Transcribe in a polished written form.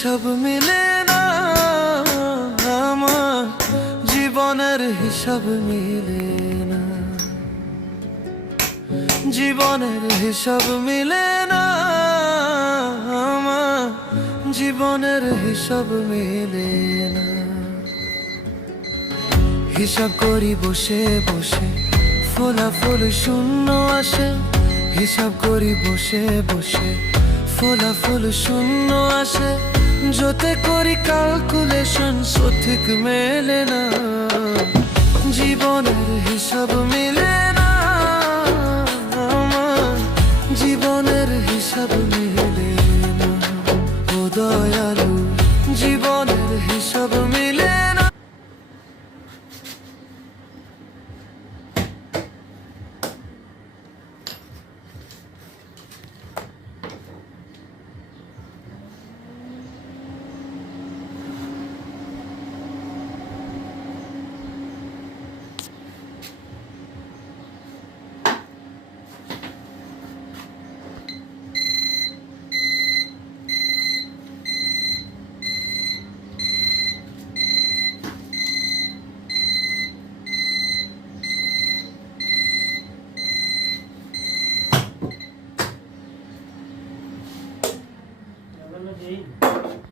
হিসাব মিলে না, আমার জীবনের হিসাব মিলে না, জীবনের হিসাব মিলে না, আমার জীবনের হিসাব মিলে না। হিসাব করি বসে বসে, ফলাফল শূন্য আসে। হিসাব করি বসে বসে, ফলাফল শূন্য আসে। যতে করি ক্যালকুলেশন সঠিক মেলে না, জীবনের হিসাব মিলে না, আমার জীবনের হিসাব মিলে না। ও দয়াল